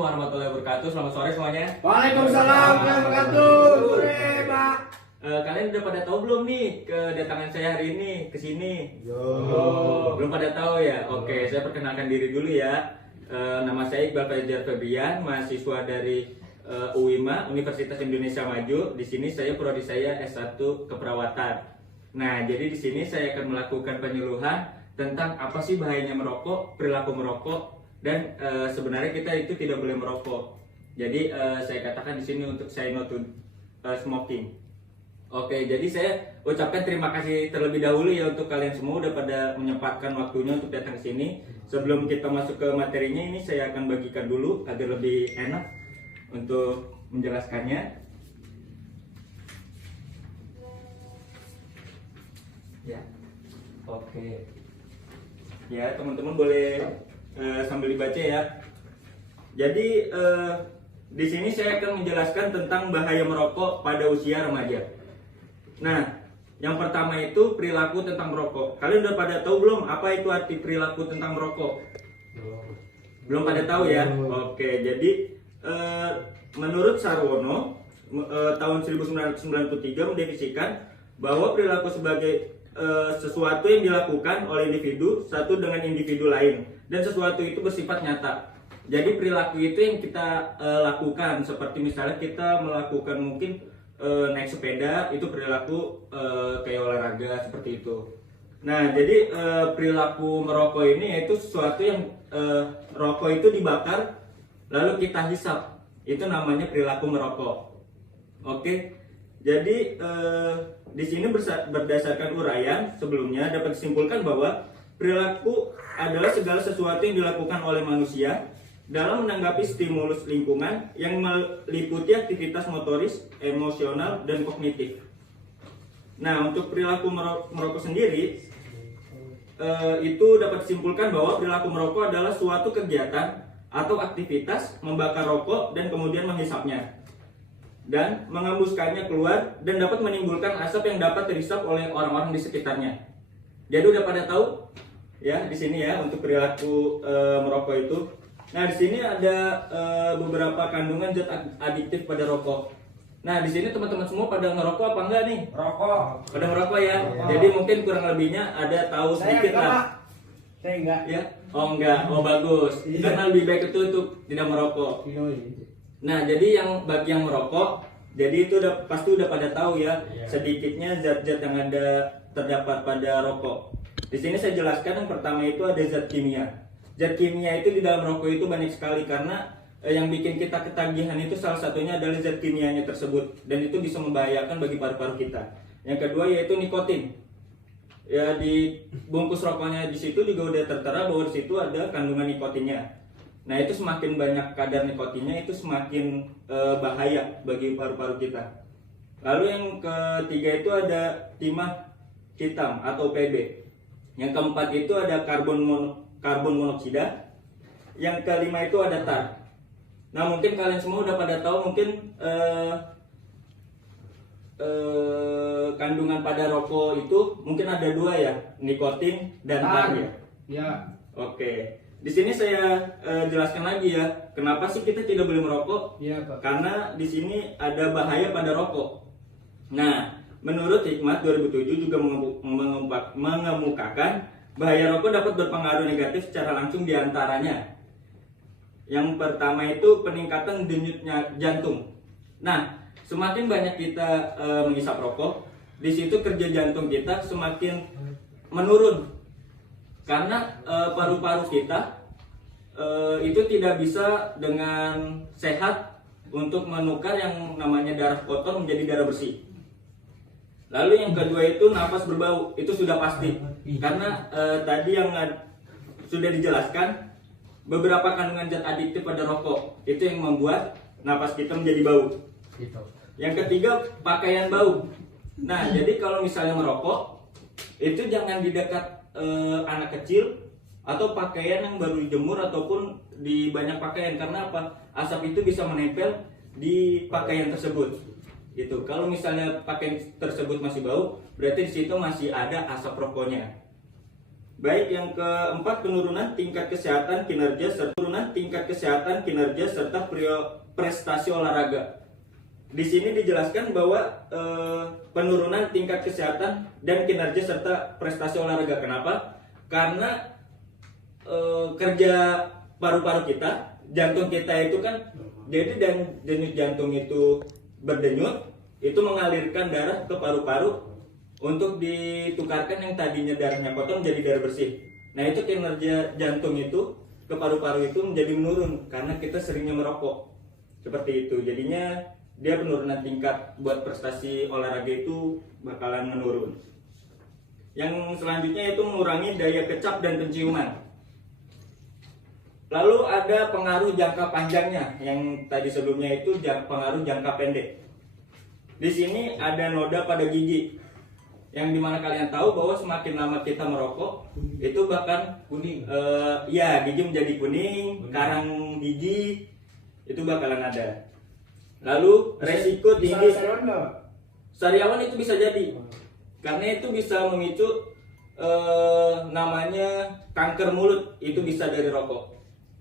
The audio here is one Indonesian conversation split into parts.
warahmatullahi wabarakatuh. Selamat sore semuanya. Waalaikumsalam warahmatullahi wabarakatuh. Sore, Pak. Kalian udah pada tahu belum nih kedatangan saya hari ini ke sini? Belum pada tahu ya? Oke, saya perkenalkan diri dulu ya. Nama saya Iqbal Fajar Febrian, mahasiswa dari UIMA, Universitas Indonesia Maju. Di sini saya prodi saya S1 Keperawatan. Nah, jadi di sini saya akan melakukan penyuluhan tentang apa sih bahayanya merokok, perilaku merokok, dan sebenarnya kita itu tidak boleh merokok. Jadi saya katakan di sini untuk say no to smoking. Oke, jadi saya ucapkan terima kasih terlebih dahulu ya untuk kalian semua udah pada menyempatkan waktunya untuk datang ke sini. Sebelum kita masuk ke materinya ini saya akan bagikan dulu agar lebih enak untuk menjelaskannya. Ya, oke. Ya, teman-teman boleh sambil dibaca ya. Jadi di sini saya akan menjelaskan tentang bahaya merokok pada usia remaja. Nah, yang pertama itu perilaku tentang merokok. Kalian udah pada tahu belum apa itu arti perilaku tentang merokok? Belum pada tahu ya? Oke, jadi menurut Sarwono tahun 1993 mendefinisikan bahwa perilaku sebagai sesuatu yang dilakukan oleh individu satu dengan individu lain, dan sesuatu itu bersifat nyata. Jadi perilaku itu yang kita lakukan, seperti misalnya kita melakukan mungkin naik sepeda, itu perilaku kayak olahraga seperti itu. Nah, jadi perilaku merokok ini yaitu sesuatu yang rokok itu dibakar lalu kita hisap, itu namanya perilaku merokok. Oke. Jadi di sini berdasarkan uraian sebelumnya dapat disimpulkan bahwa perilaku adalah segala sesuatu yang dilakukan oleh manusia dalam menanggapi stimulus lingkungan yang meliputi aktivitas motoris, emosional, dan kognitif. Nah, untuk perilaku merokok sendiri itu dapat disimpulkan bahwa perilaku merokok adalah suatu kegiatan atau aktivitas membakar rokok dan kemudian menghisapnya dan mengembuskannya keluar dan dapat menimbulkan asap yang dapat terhisap oleh orang-orang di sekitarnya. Jadi udah pada tahu ya di sini ya untuk perilaku merokok itu. Nah, di sini ada beberapa kandungan zat adiktif pada rokok. Nah, di sini teman-teman semua pada ngerokok apa enggak nih? Rokok. Pada ngerokok ya. Jadi mungkin kurang lebihnya ada tahu sedikit lah. Saya enggak. Ya? Oh enggak, oh bagus. Karena lebih baik itu untuk tidak merokok. Nah, jadi yang bagi yang merokok, jadi itu pasti udah pada tahu ya, sedikitnya zat-zat yang ada terdapat pada rokok. Di sini saya jelaskan yang pertama itu ada zat kimia. Zat kimia itu di dalam rokok itu banyak sekali karena yang bikin kita ketagihan itu salah satunya adalah zat kimianya tersebut, dan itu bisa membahayakan bagi paru-paru kita. Yang kedua yaitu nikotin. Ya, di bungkus rokoknya di situ juga udah tertera bahwa di situ ada kandungan nikotinnya. Nah, itu semakin banyak kadar nikotinnya itu semakin bahaya bagi paru-paru kita. Lalu yang ketiga itu ada timah hitam atau PB. Yang keempat itu ada karbon monoksida. Yang kelima itu ada tar. Nah, mungkin kalian semua udah pada tahu mungkin kandungan pada rokok itu mungkin ada dua ya, nikotin dan tar ya. Ya. Oke. Di sini saya jelaskan lagi ya, kenapa sih kita tidak boleh merokok? Iya, Pak. Karena di sini ada bahaya pada rokok. Nah, menurut Hikmat 2007 juga mengemukakan bahaya rokok dapat berpengaruh negatif secara langsung diantaranya. Yang pertama itu peningkatan denyutnya jantung. Nah, semakin banyak kita menghisap rokok, di situ kerja jantung kita semakin menurun. Karena paru-paru kita itu tidak bisa dengan sehat untuk menukar yang namanya darah kotor menjadi darah bersih. Lalu yang kedua itu napas berbau, itu sudah pasti. Karena tadi yang sudah dijelaskan beberapa kandungan zat adiktif pada rokok itu yang membuat napas kita menjadi bau. Yang ketiga pakaian bau. Nah, jadi kalau misalnya merokok itu jangan di dekat anak kecil atau pakaian yang baru dijemur ataupun di banyak pakaian, karena apa? Asap itu bisa menempel di pakaian tersebut. Gitu. Kalau misalnya pakaian tersebut masih bau, berarti di situ masih ada asap rokoknya. Baik, yang keempat, penurunan tingkat kesehatan kinerja serta prestasi olahraga. Di sini dijelaskan bahwa penurunan tingkat kesehatan dan kinerja serta prestasi olahraga. Kenapa? Karena kerja paru-paru kita, jantung kita itu kan, jadi dan denyut jantung itu berdenyut, itu mengalirkan darah ke paru-paru untuk ditukarkan yang tadinya darahnya kotor menjadi darah bersih. Nah, itu kinerja jantung itu ke paru-paru itu menjadi menurun karena kita seringnya merokok. Seperti itu. Jadinya dia penurunan tingkat buat prestasi olahraga itu bakalan menurun. Yang selanjutnya itu mengurangi daya kecap dan penciuman. Lalu ada pengaruh jangka panjangnya, yang tadi sebelumnya itu pengaruh jangka pendek. Di sini ada noda pada gigi. Yang dimana kalian tahu bahwa semakin lama kita merokok itu bahkan Kuning. Ya, gigi menjadi kuning, karang gigi itu bakalan ada. Lalu resiko tinggi sariawan itu bisa jadi, karena itu bisa memicu namanya kanker mulut, itu bisa dari rokok.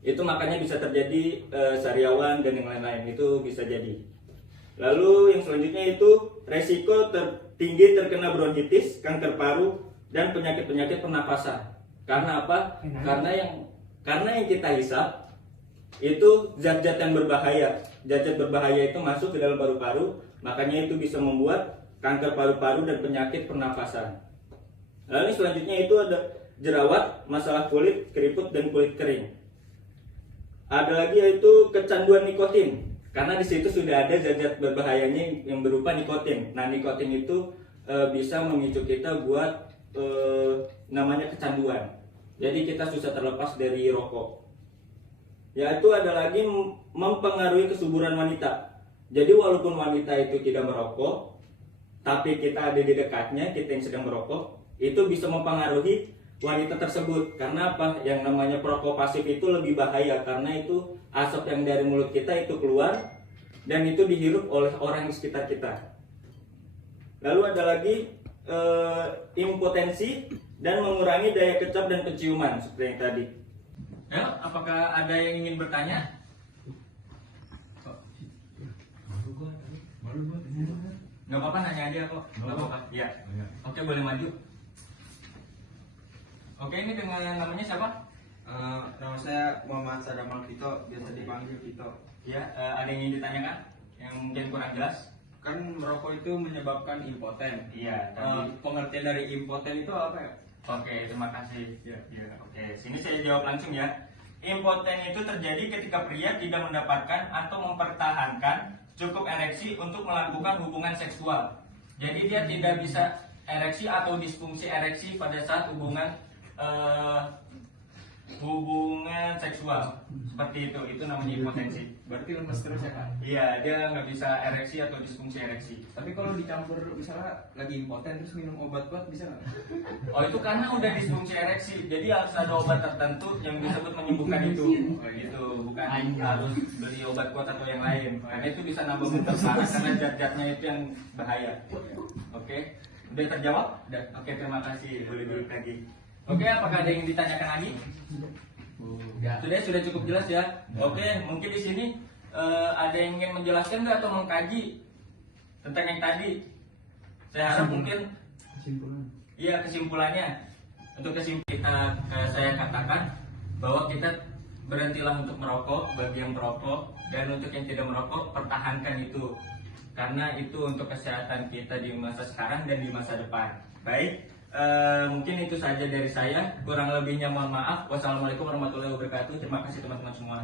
Itu makanya bisa terjadi sariawan dan yang lain-lain, itu bisa jadi. Lalu yang selanjutnya itu resiko tinggi terkena bronkitis, kanker paru, dan penyakit-penyakit pernapasan. Karena apa? Karena yang kita hisap itu zat-zat yang berbahaya. Zat-zat berbahaya itu masuk ke dalam paru-paru, makanya itu bisa membuat kanker paru-paru dan penyakit pernapasan. Lalu selanjutnya itu ada jerawat, masalah kulit, keriput, dan kulit kering. Ada lagi yaitu kecanduan nikotin. Karena di situ sudah ada zat-zat berbahayanya yang berupa nikotin. Nah, nikotin itu bisa memicu kita buat namanya kecanduan. Jadi kita susah terlepas dari rokok. Yaitu ada lagi mempengaruhi kesuburan wanita. Jadi walaupun wanita itu tidak merokok, tapi kita ada di dekatnya, kita yang sedang merokok, itu bisa mempengaruhi wanita tersebut. Karena apa? Yang namanya perokok pasif itu lebih bahaya, karena itu asap yang dari mulut kita itu keluar dan itu dihirup oleh orang di sekitar kita. Lalu ada lagi impotensi dan mengurangi daya kecap dan penciuman seperti yang tadi. Ya, apakah ada yang ingin bertanya? Nggak apa-apa, nanya aja kok. Nggak apa-apa. Ya. Oke, boleh maju. Oke, ini dengan namanya siapa? Nama saya Muhammad Sadamal Vito, biasa dipanggil Vito. Ya, ada yang ingin ditanyakan? Yang mungkin kurang jelas? Kan merokok itu menyebabkan impoten. Iya. Pengertian dari impoten itu apa ya? Oke, terima kasih. Ya. Oke, sini saya jawab langsung ya. Impoten itu terjadi ketika pria tidak mendapatkan atau mempertahankan cukup ereksi untuk melakukan hubungan seksual. Jadi dia tidak bisa ereksi atau disfungsi ereksi pada saat hubungan seksual seperti itu namanya impotensi. Berarti lemes terus ya, Kak? Iya, dia nggak bisa ereksi atau disfungsi ereksi. Tapi kalau dicampur misalnya lagi impoten terus minum obat kuat bisa nggak? Oh, itu karena udah disfungsi ereksi, jadi harus ada obat tertentu yang disebut menyembuhkan itu. Oh, gitu, bukan harus beli obat kuat atau yang lain. Karena itu bisa nambah memperparah karena zat-zatnya itu yang bahaya. Oke, udah terjawab? Udah. Oke, terima kasih. Boleh duduk lagi. Oke, apakah ada yang ditanyakan lagi? Sudah cukup jelas ya. Oke, mungkin di sini ada yang ingin menjelaskan nggak atau mengkaji tentang yang tadi? Saya harap mungkin kesimpulannya. Untuk kesimpulan saya katakan bahwa kita berhentilah untuk merokok bagi yang merokok, dan untuk yang tidak merokok pertahankan itu, karena itu untuk kesehatan kita di masa sekarang dan di masa depan. Baik. Mungkin itu saja dari saya, kurang lebihnya mohon maaf. Wassalamualaikum warahmatullahi wabarakatuh. Terima kasih teman-teman semua.